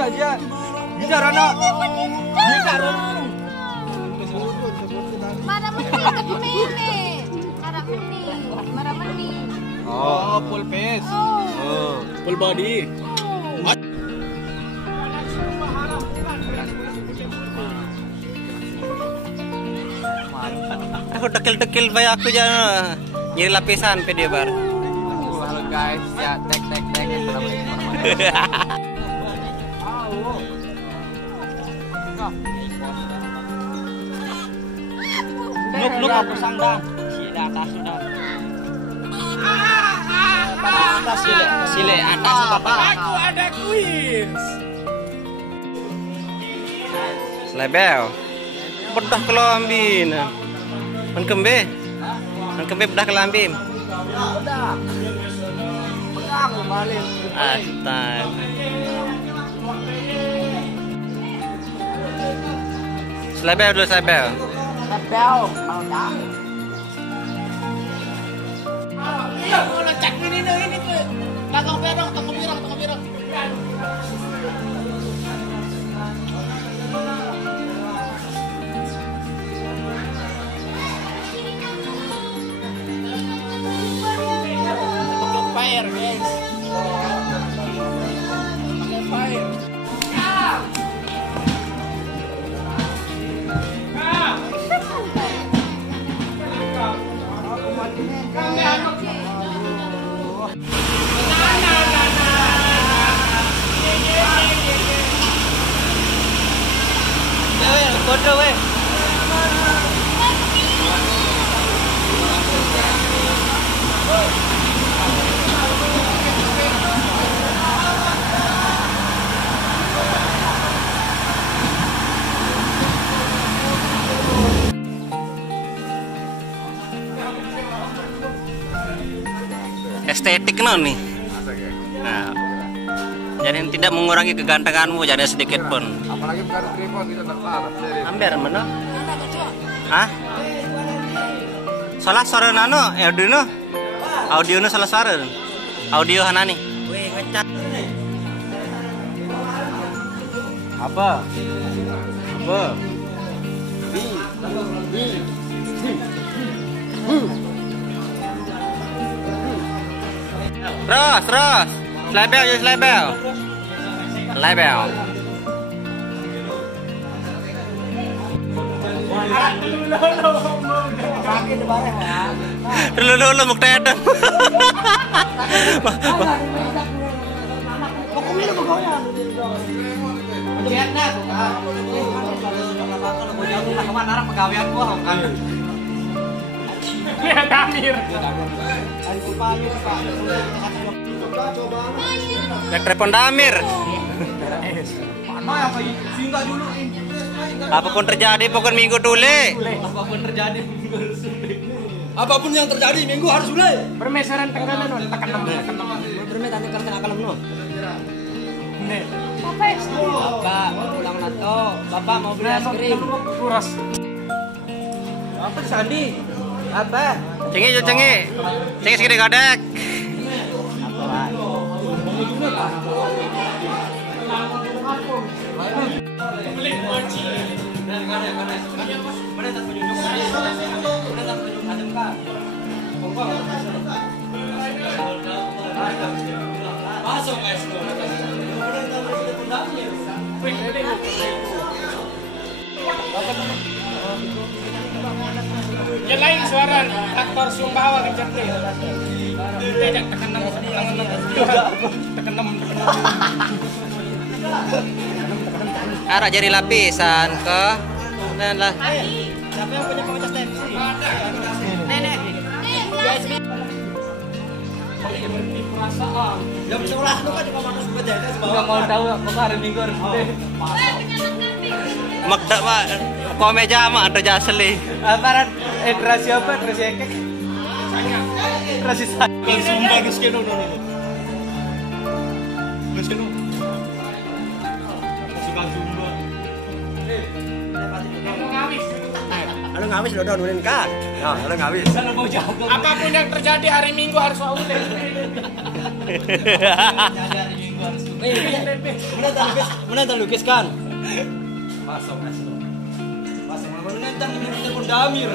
bisa dia. Bisa Rana. Bisa Rana. Marah meni tapi mene. Marah meni. Oh, full face. Oh, full body. Aku dekil-dekil bae aku jangan nyari lapisan video bar. Halo guys, ya tek. Assalamualaikum warahmatullahi. Nuk aku sangdang. Si atas sudah. Atas sile atas bapak. Aku ada quiz. Selebel. Bedah kelambin. Man kembe bedah kelambin. Udah. Pegang balik. Astaga. Selebel dulu selebel. Sebel, mau dah. Iya, kalau cek ini tuh. Toko birang. Fire, guys. Fire. Kode weh. Estetik no nih. Nah, jadi tidak mengurangi kegantenganmu jadi sedikit pun. Apalagi bukan tripod kita tertarik. Ambil mana? Hah? Salah suara nano, audio no salah suara. Audio hanani. Wih ngecat. Apa? Terus. Selebel. Dulu muktedem. Damir. Telepon Damir. Apapun terjadi pokoknya minggu tule. Apapun yang terjadi minggu harus mulai. Permeseran tekanan. Bermetan karena akan no. Bapak pulang nato. Bapak mau beli es krim. Kuras. Apa Sandi? Apa? Cengi segede gadek. Yang lain suara aktor Sumbawa kecepet. Tidak tekan 6. Arah jari lapisan ke dan lah. Siapa yang punya komunitas tensi? Nenek. Jam 11 itu kan cuma makan sepeda. Enggak mau tahu apa hari Minggu harus deh. Makda pak, komeja mak ada jasli. Aparat generasi apa? Generasi ekek. Generasi saya. Sumba Guskeno no. Guskeno. Suka Sumba. Halo ngawis lo nurin kan? Ya, halo ngawis. Apapun yang terjadi hari Minggu harus waule. Mana tak lukis kan? Masuk. Mana nentang kita pun damir.